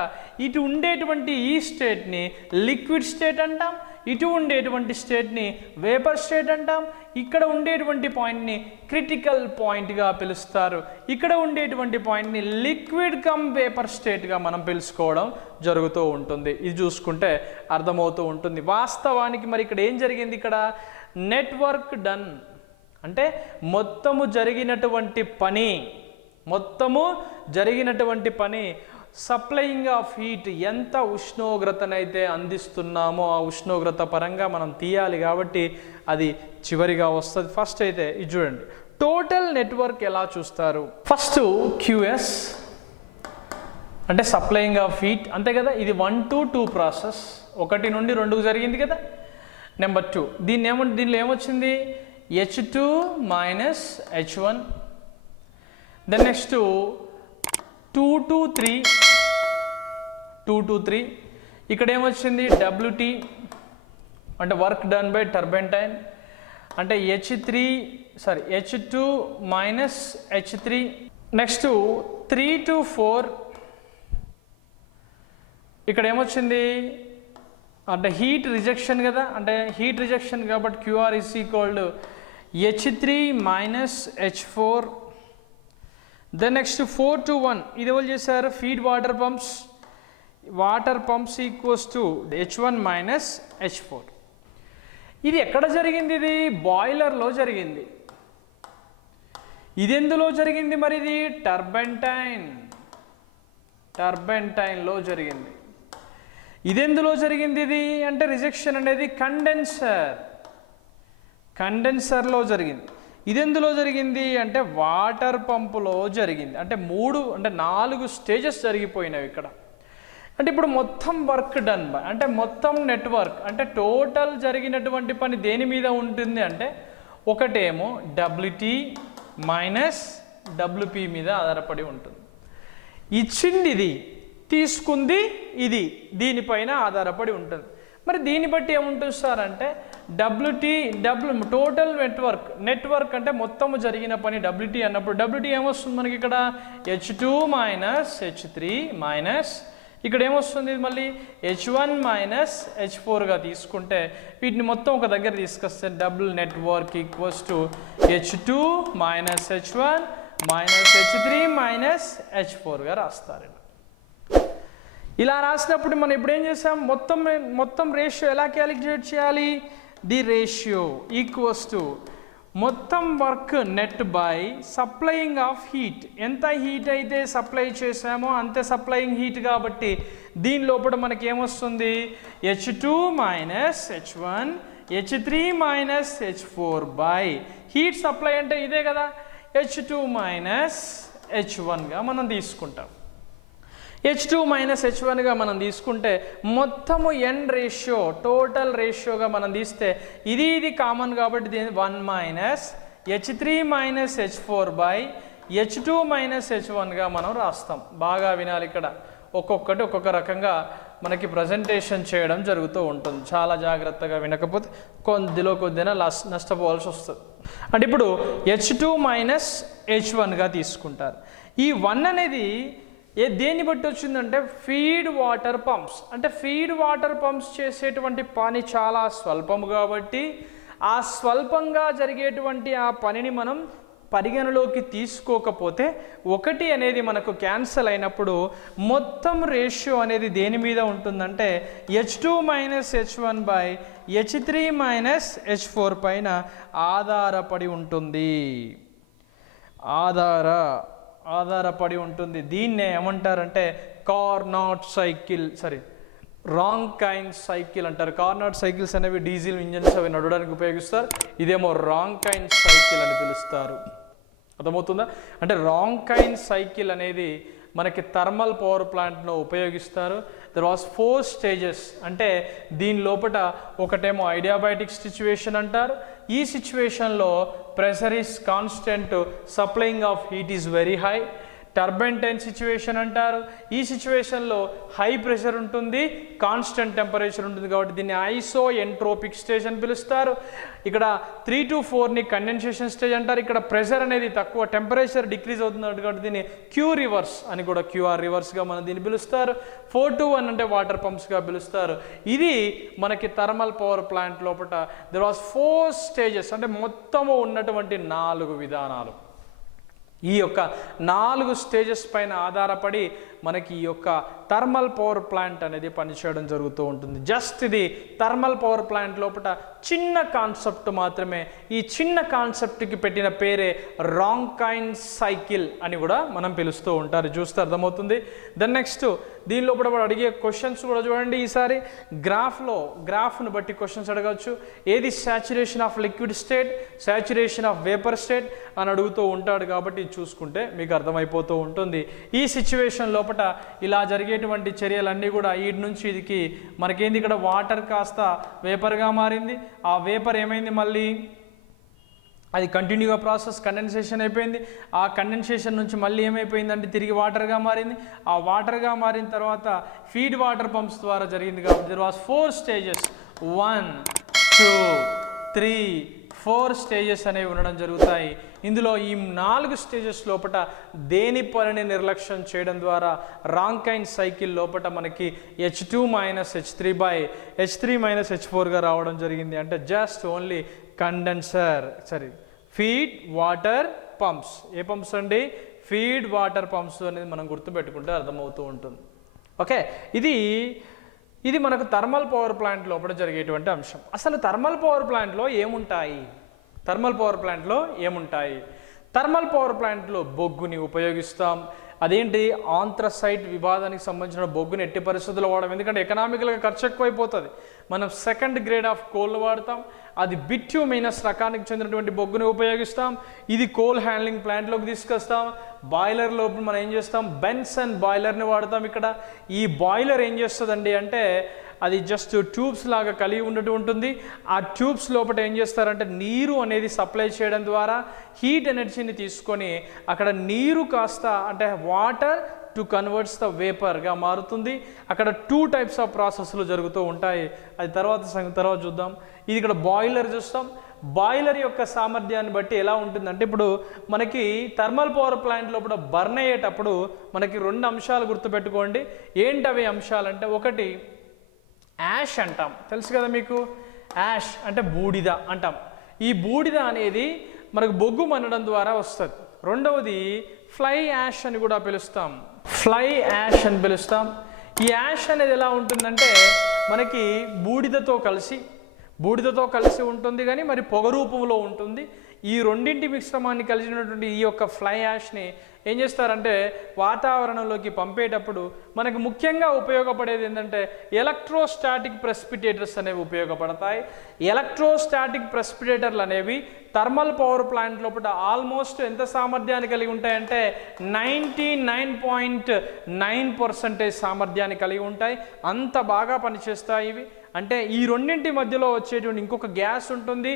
ఇటు ఉండేటువంటి ఈ స్టేట్ని లిక్విడ్ స్టేట్ అంటాం, ఇటు ఉండేటువంటి స్టేట్ని వేపర్ స్టేట్ అంటాం, ఇక్కడ ఉండేటువంటి పాయింట్ని క్రిటికల్ పాయింట్గా పిలుస్తారు, ఇక్కడ ఉండేటువంటి పాయింట్ని లిక్విడ్ కమ్ వేపర్ స్టేట్గా మనం పిలుచుకోవడం జరుగుతూ ఉంటుంది. ఇది చూసుకుంటే అర్థమవుతూ ఉంటుంది. వాస్తవానికి మరి ఇక్కడ ఏం జరిగింది? ఇక్కడ నెట్వర్క్ డన్ అంటే మొత్తము జరిగినటువంటి పని సప్లయింగ్ ఆఫ్ హీట్, ఎంత ఉష్ణోగ్రతనైతే అందిస్తున్నామో ఆ ఉష్ణోగ్రత పరంగా మనం తీయాలి కాబట్టి అది చివరిగా వస్తుంది. ఫస్ట్ అయితే ఇది చూడండి, టోటల్ నెట్వర్క్ ఎలా చూస్తారు? ఫస్ట్ QS అంటే సప్లయింగ్ ఆఫ్ హీట్, అంతే కదా. ఇది 1 to 2 ప్రాసెస్, 1 నుండి 2కు జరిగింది కదా. నెంబర్ 2 దీనిలో ఏమొచ్చింది? H2 - H1. Then next 2 to 3. ఇక్కడ ఏమొచ్చింది? WT అంటే వర్క్ డన్ బై టర్బైన్ అంటే H2 - H3. నెక్స్ట్ 3 to 4 ఇక్కడ ఏమొచ్చింది అంటే హీట్ రిజెక్షన్ కదా, అంటే హీట్ రిజెక్షన్ కాబట్టి QR is equal H3 - H4. Then next 4 to 1 ఇది ఎవరు చేశారు? Feed water pumps equals to H1 - H4. ఇది ఎక్కడ జరిగింది? ఇది బాయిలర్లో జరిగింది. ఇది ఎందులో జరిగింది మరి? ఇది టర్బైన్లో జరిగింది. ఇది ఎందులో జరిగింది? ఇది అంటే రిజెక్షన్ అనేది కండెన్సర్లో జరిగింది. ఇది ఎందులో జరిగింది అంటే వాటర్ పంపులో జరిగింది. అంటే 4 స్టేజెస్ జరిగిపోయినవి ఇక్కడ. అంటే ఇప్పుడు మొత్తం వర్క్ డన్ బై అంటే మొత్తం నెట్వర్క్ అంటే టోటల్ జరిగినటువంటి పని దేని మీద ఉంటుంది అంటే ఒకటేమో WT - WP మీద ఆధారపడి ఉంటుంది. ఇచ్చింది ఇది, తీసుకుంది ఇది, దీనిపైన ఆధారపడి ఉంటుంది. మరి దీన్ని బట్టి ఏముంటుంది సార్ అంటే టోటల్ నెట్వర్క్ అంటే మొత్తము జరిగిన పని WT అన్నప్పుడు WT ఏమొస్తుంది మనకి? ఇక్కడ H2 - H3 ఇక్కడ ఏమొస్తుంది? మళ్ళీ H1 - H4గా తీసుకుంటే వీటిని మొత్తం ఒక దగ్గర తీసుకొస్తే double network equals to H2 - H1 - H3 - H4గా రాస్తారు. ఇలా రాసినప్పుడు మనం ఇప్పుడు ఏం చేసాం? మొత్తం రేషియో ఎలా క్యాలిక్యులేట్ చేయాలి? ది రేషియో ఈక్వల్స్ టు మొత్తం work net by supplying of heat. ఎంత హీట్ అయితే సప్లై చేసామో అంతే సప్లయింగ్ హీట్ కాబట్టి దీని లోపల మనకి ఏమొస్తుంది? H2 - H1 H3 - H4 by heat supply అంటే ఇదే కదా, H2 - H1గా మనం తీసుకుంటాం. H2 - H1గా మనం తీసుకుంటే మొత్తము టోటల్ రేషియోగా మనం తీస్తే ఇది కామన్ కాబట్టి దీని 1 - H3 - H4 బై H2 - H1గా మనం రాస్తాం. బాగా వినాలి, ఇక్కడ ఒక్కొక్క రకంగా మనకి ప్రజెంటేషన్ చేయడం జరుగుతూ ఉంటుంది. చాలా జాగ్రత్తగా వినకపోతే కొద్దిగా నష్టపోవాల్సి వస్తుంది. అంటే ఇప్పుడు H2 - H1గా తీసుకుంటారు. ఈ 1 అనేది దేన్ని బట్టి వచ్చిందంటే ఫీడ్ వాటర్ పంప్స్. అంటే ఫీడ్ వాటర్ పంప్స్ చేసేటువంటి పని చాలా స్వల్పము కాబట్టి ఆ స్వల్పంగా జరిగేటువంటి ఆ పనిని మనం పరిగణలోకి తీసుకోకపోతే 1 అనేది మనకు క్యాన్సల్ అయినప్పుడు మొత్తం రేషియో అనేది దేని మీద ఉంటుందంటే H2 - H1 H3 - H4 పైన ఆధారపడి ఉంటుంది. ఆధారపడి ఉంటుంది. దీన్నే ఏమంటారంటే రాంకైన్ సైకిల్ అంటారు. కార్నాట్ సైకిల్స్ అనేవి డీజిల్ ఇంజన్స్ అవి నడవడానికి ఉపయోగిస్తారు. ఇదేమో రాంకైన్ సైకిల్ అని పిలుస్తారు. అర్థమవుతుందా? అంటే రాంకైన్ సైకిల్ అనేది మనకి థర్మల్ పవర్ ప్లాంట్లో ఉపయోగిస్తారు. There was 4 stages. అంటే దీని లోపల ఒకటేమో ఐడియాబాటిక్ సిచ్యువేషన్ అంటారు. ఈ సిచ్యువేషన్లో pressure is constant, supplying of heat is very high. Turbine టైన్ సిచ్యువేషన్ అంటారు. ఈ సిచ్యువేషన్లో హై ప్రెషర్ ఉంటుంది, కాన్స్టెంట్ టెంపరేచర్ ఉంటుంది కాబట్టి దీన్ని ఐసో ఎంట్రోపిక్ స్టేజ్ అని పిలుస్తారు. ఇక్కడ 3 to 4ని కండెన్సేషన్ స్టేజ్ అంటారు. ఇక్కడ ప్రెషర్ అనేది తక్కువ, టెంపరేచర్ డిక్రీజ్ అవుతుంది కాబట్టి దీన్ని క్యూ రివర్స్ అని కూడా క్యూఆర్ రివర్స్గా మనం దీన్ని పిలుస్తారు. 4 to 1 అంటే వాటర్ పంప్స్గా పిలుస్తారు. ఇది మనకి థర్మల్ పవర్ ప్లాంట్ లోపల దెర్ వాస్ 4 స్టేజెస్. అంటే మొత్తము ఉన్నటువంటి 4 విధానాలు. ఈ యొక్క 4 స్టేజెస్ పైన ఆధారపడి మనకి ఈ యొక్క థర్మల్ పవర్ ప్లాంట్ అనేది పనిచేయడం జరుగుతూ ఉంటుంది. జస్ట్ ఇది థర్మల్ పవర్ ప్లాంట్ లోపల చిన్న కాన్సెప్ట్ మాత్రమే. ఈ చిన్న కాన్సెప్ట్కి పెట్టిన పేరే రాంకైన్ సైకిల్ అని కూడా మనం పిలుస్తూ ఉంటారు. చూస్తే అర్థమవుతుంది. దెన్ నెక్స్ట్ దీని లోపల అడిగే క్వశ్చన్స్ కూడా చూడండి. ఈసారి గ్రాఫ్ను బట్టి క్వశ్చన్స్ అడగవచ్చు. ఏది saturation of liquid state, saturation of vapour state అని అడుగుతూ ఉంటాడు కాబట్టి చూసుకుంటే మీకు అర్థమైపోతూ ఉంటుంది. ఈ సిచ్యువేషన్ లోపల ఇలా జరిగేటువంటి చర్యలన్నీ కూడా వీటి నుంచి ఇదికి మనకేంది, ఇక్కడ వాటర్ కాస్త వేపర్గా మారింది. ఆ వేపర్ ఏమైంది, మళ్ళీ అది కంటిన్యూగా ప్రాసెస్ కండెన్సేషన్ అయిపోయింది. ఆ కండెన్సేషన్ నుంచి మళ్ళీ ఏమైపోయిందంటే తిరిగి వాటర్గా మారింది. ఆ వాటర్గా మారిన తర్వాత ఫీడ్ వాటర్ పంప్స్ ద్వారా జరిగింది కాబట్టి దెర్ వాస్ 4 స్టేజెస్. 1, 2, 3, 4 స్టేజెస్ అనేవి ఉండడం జరుగుతాయి. ఇందులో ఈ 4 స్టేజెస్ లోపల దేని పనిని నిర్లక్ష్యం చేయడం ద్వారా రాంకైన్ సైకిల్ లోపల మనకి H2 - H3 - H4గా రావడం జరిగింది. అంటే just only feed water pumps. ఏ పంప్స్ అండి? ఫీడ్ వాటర్ పంప్స్ అనేది మనం గుర్తుపెట్టుకుంటే అర్థమవుతూ ఉంటుంది. ఓకే, ఇది మనకు థర్మల్ పవర్ ప్లాంట్ లోపల జరిగేటువంటి అంశం. అసలు థర్మల్ పవర్ ప్లాంట్లో ఏముంటాయి? థర్మల్ పవర్ ప్లాంట్లో బొగ్గుని ఉపయోగిస్తాం. అదేంటి, ఆంథ్రసైట్ వివాదానికి సంబంధించిన బొగ్గుని ఎట్టి పరిస్థితుల్లో వాడడం. ఎందుకంటే ఎకనామికల్గా ఖర్చు ఎక్కువైపోతుంది. మనం 2nd గ్రేడ్ ఆఫ్ కోల్ వాడతాం. అది బిట్యూమినస్ రకానికి చెందినటువంటి బొగ్గుని ఉపయోగిస్తాం. ఇది కోల్ హ్యాండ్లింగ్ ప్లాంట్లోకి తీసుకొస్తాం. బాయిలర్ లోపల మనం ఏం చేస్తాం, బెన్సన్ బాయిలర్ని వాడతాం. ఇక్కడ ఈ బాయిలర్ ఏం చేస్తుందండి అంటే అది జస్ట్ ట్యూబ్స్ లాగా కలిగి ఉంటుంది. ఆ ట్యూబ్స్ లోపల ఏం చేస్తారంటే నీరు అనేది సప్లై చేయడం ద్వారా హీట్ ఎనర్జీని తీసుకొని అక్కడ నీరు కాస్త అంటే వాటర్ టు కన్వర్ట్స్ ద వేపర్గా మారుతుంది. అక్కడ 2 టైప్స్ ఆఫ్ ప్రాసెస్లు జరుగుతూ ఉంటాయి. అది తర్వాత చూద్దాం. ఇది ఇక్కడ బాయిలర్ చూస్తాం. బాయిలర్ యొక్క సామర్థ్యాన్ని బట్టి ఎలా ఉంటుందంటే ఇప్పుడు మనకి థర్మల్ పవర్ ప్లాంట్ లోపల బర్న్ అయ్యేటప్పుడు మనకి 2 అంశాలు గుర్తుపెట్టుకోండి. ఏంటవి అంశాలంటే, ఒకటి యాష్ అంటాం, తెలుసు కదా మీకు. యాష్ అంటే బూడిద అంటాం. ఈ బూడిద అనేది మనకు బొగ్గు మనడం ద్వారా వస్తుంది. రెండవది ఫ్లై యాష్ అని కూడా పిలుస్తాం. ఈ యాష్ అనేది ఎలా ఉంటుందంటే మనకి బూడిదతో కలిసి ఉంటుంది కానీ మరి పొగ రూపంలో ఉంటుంది. ఈ రెండింటి మిశ్రమాన్ని కలిసినటువంటి ఈ యొక్క ఫ్లై యాష్ని ఏం చేస్తారంటే వాతావరణంలోకి పంపేటప్పుడు మనకు ముఖ్యంగా ఉపయోగపడేది ఏంటంటే ఎలక్ట్రోస్టాటిక్ ప్రెసిపిటేటర్స్ అనేవి ఉపయోగపడతాయి. ఎలక్ట్రోస్టాటిక్ ప్రెసిపిటేటర్లు అనేవి థర్మల్ పవర్ ప్లాంట్ లోపల ఆల్మోస్ట్ ఎంత సామర్థ్యాన్ని కలిగి ఉంటాయంటే 99.9% సామర్థ్యాన్ని కలిగి ఉంటాయి. అంత బాగా పనిచేస్తాయి ఇవి. అంటే ఈ రెండింటి మధ్యలో వచ్చేటువంటి ఇంకొక గ్యాస్ ఉంటుంది.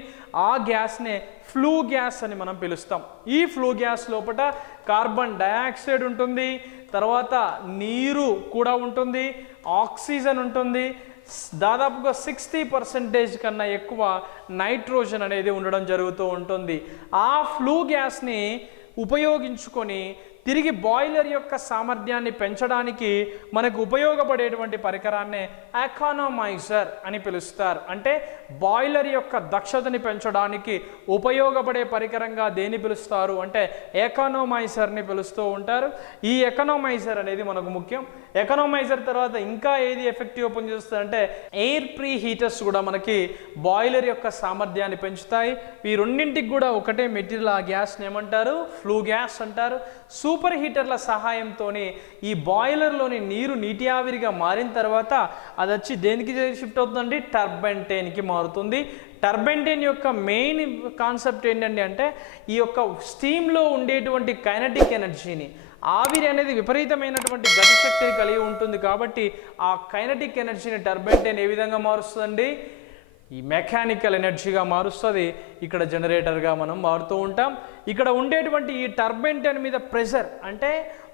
ఆ గ్యాస్నే ఫ్లూ గ్యాస్ అని మనం పిలుస్తాం. ఈ ఫ్లూ గ్యాస్ లోపల కార్బన్ డయాక్సైడ్ ఉంటుంది, తర్వాత నీరు కూడా ఉంటుంది, ఆక్సిజన్ ఉంటుంది, దాదాపుగా 60% కన్నా ఎక్కువ నైట్రోజన్ అనేది ఉండడం జరుగుతూ ఉంటుంది. ఆ ఫ్లూ గ్యాస్ని ఉపయోగించుకొని తిరిగి బాయిలర్ యొక్క సామర్థ్యాన్ని పెంచడానికి మనకు ఉపయోగపడేటువంటి పరికరాన్నే ఎకానమైజర్ అని పిలుస్తారు. అంటే బాయిలర్ యొక్క దక్షతని పెంచడానికి ఉపయోగపడే పరికరంగా దేన్ని పిలుస్తారు అంటే ఎకానమైజర్ని పిలుస్తూ ఉంటారు. ఈ ఎకానమైజర్ అనేది మనకు ముఖ్యం. ఎకానమైజర్ తర్వాత ఇంకా ఏది ఎఫెక్టివ్గా పనిచేస్తుంది అంటే ఎయిర్ ప్రీ హీటర్స్ కూడా మనకి బాయిలర్ యొక్క సామర్థ్యాన్ని పెంచుతాయి. ఈ రెండింటికి కూడా ఒకటే మెటీరియల్, ఆ గ్యాస్ని ఏమంటారు ఫ్లూ గ్యాస్ అంటారు. సూపర్ హీటర్ల సహాయంతో ఈ బాయిలర్లోని నీరు నీటి ఆవిరిగా మారిన తర్వాత అది వచ్చి దేనికి షిఫ్ట్ అవుతుందండి టర్బైన్కి మారుతుంది. టర్బైన్ యొక్క మెయిన్ కాన్సెప్ట్ ఏంటండి అంటే ఈ యొక్క స్టీమ్లో ఉండేటువంటి కైనటిక్ ఎనర్జీని, ఆవిరి అనేది విపరీతమైనటువంటి గతిశక్తిని కలిగి ఉంటుంది కాబట్టి ఆ కైనటిక్ ఎనర్జీని టర్బైన్ ఏ విధంగా మారుస్తుందండి ఈ మెకానికల్ ఎనర్జీగా మారుస్తుంది. ఇక్కడ జనరేటర్గా మనం మారుతూ ఉంటాం. ఇక్కడ ఉండేటువంటి ఈ టర్బైన్ మీద ప్రెషర్ అంటే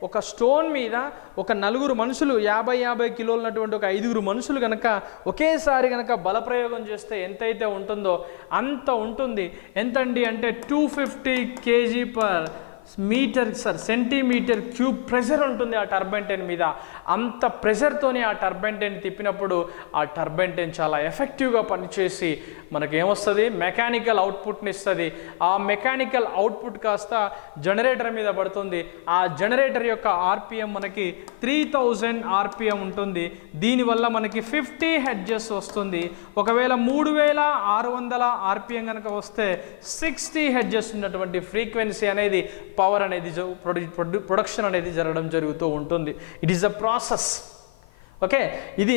ఒక స్టోన్ మీద ఒక 4 మనుషులు 50 కిలోలు ఉన్నటువంటి ఒక 5 మనుషులు కనుక ఒకేసారి కనుక బలప్రయోగం చేస్తే ఎంతైతే ఉంటుందో అంత ఉంటుంది. ఎంతండి అంటే 250 kg/మీటర్ సెంటీమీటర్ క్యూబ్ ప్రెషర్ ఉంటుంది ఆ టర్బైన్ మీద. అంత ప్రెషర్తోనే ఆ టర్బైన్ తిప్పినప్పుడు ఆ టర్బైన్ చాలా ఎఫెక్టివ్గా పనిచేసి మనకేమొస్తుంది మెకానికల్ అవుట్పుట్ని ఇస్తుంది. ఆ మెకానికల్ అవుట్పుట్ కాస్త జనరేటర్ మీద పడుతుంది. ఆ జనరేటర్ యొక్క ఆర్పిఎం మనకి 3000 ఆర్పిఎం ఉంటుంది. దీనివల్ల మనకి 50 హెడ్జెస్ వస్తుంది. ఒకవేళ 3600 ఆర్పిఎం కనుక వస్తే 60 హెడ్జెస్ ఉన్నటువంటి ఫ్రీక్వెన్సీ అనేది పవర్ అనేది ప్రొడక్షన్ అనేది జరగడం జరుగుతూ ఉంటుంది. It is a process. Okay, ఇది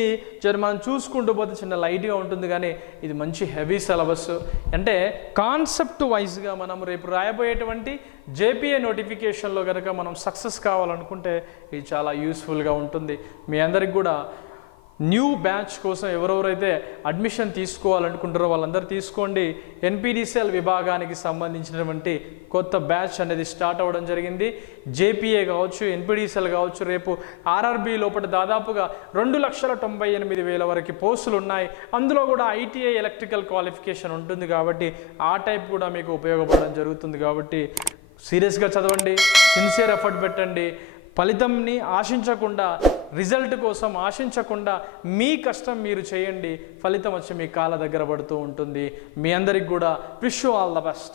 మనం చూసుకుంటూ పోతే చిన్న లైట్గా ఉంటుంది కానీ ఇది మంచి హెవీ సిలబస్. అంటే కాన్సెప్ట్ వైజ్గా మనం రేపు రాయబోయేటువంటి జేపీఏ నోటిఫికేషన్లో కనుక మనం సక్సెస్ కావాలనుకుంటే ఇది చాలా యూస్ఫుల్గా ఉంటుంది. మీ అందరికి కూడా న్యూ బ్యాచ్ కోసం ఎవరెవరైతే అడ్మిషన్ తీసుకోవాలనుకుంటారో వాళ్ళందరూ తీసుకోండి. ఎన్పీడీసీఎల్ విభాగానికి సంబంధించినటువంటి కొత్త బ్యాచ్ అనేది స్టార్ట్ అవ్వడం జరిగింది. జేపీఏ కావచ్చు, ఎన్పీడీసీఎల్ కావచ్చు. రేపు ఆర్ఆర్బీ లోపల దాదాపుగా 2,98,000 వరకు పోస్టులు ఉన్నాయి. అందులో కూడా ఐటీఐ ఎలక్ట్రికల్ క్వాలిఫికేషన్ ఉంటుంది కాబట్టి ఆ టైప్ కూడా మీకు ఉపయోగపడడం జరుగుతుంది. కాబట్టి సీరియస్గా చదవండి, సిన్సియర్ ఎఫర్ట్ పెట్టండి. ఫలితంని ఆశించకుండా, రిజల్ట్ కోసం ఆశించకుండా మీ కష్టం మీరు చేయండి. ఫలితం వచ్చి మీ కాళ్ళ దగ్గర పడుతూ ఉంటుంది. మీ అందరికి కూడా wish you all the best.